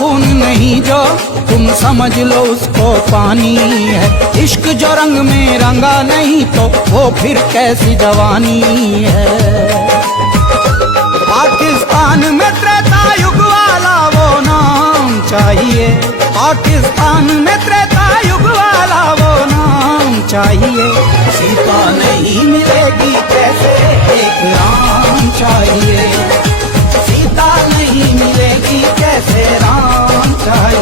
खून नहीं जो तुम समझ लो उसको पानी है। इश्क जो रंग में रंगा नहीं तो वो फिर कैसी जवानी है। पाकिस्तान में त्रेता युग वाला वो नाम चाहिए, पाकिस्तान में त्रेता युग वाला वो नाम चाहिए। सीता नहीं मिलेगी कैसे एक राम चाहिए, सीता नहीं मिलेगी कैसे राम चाहिए।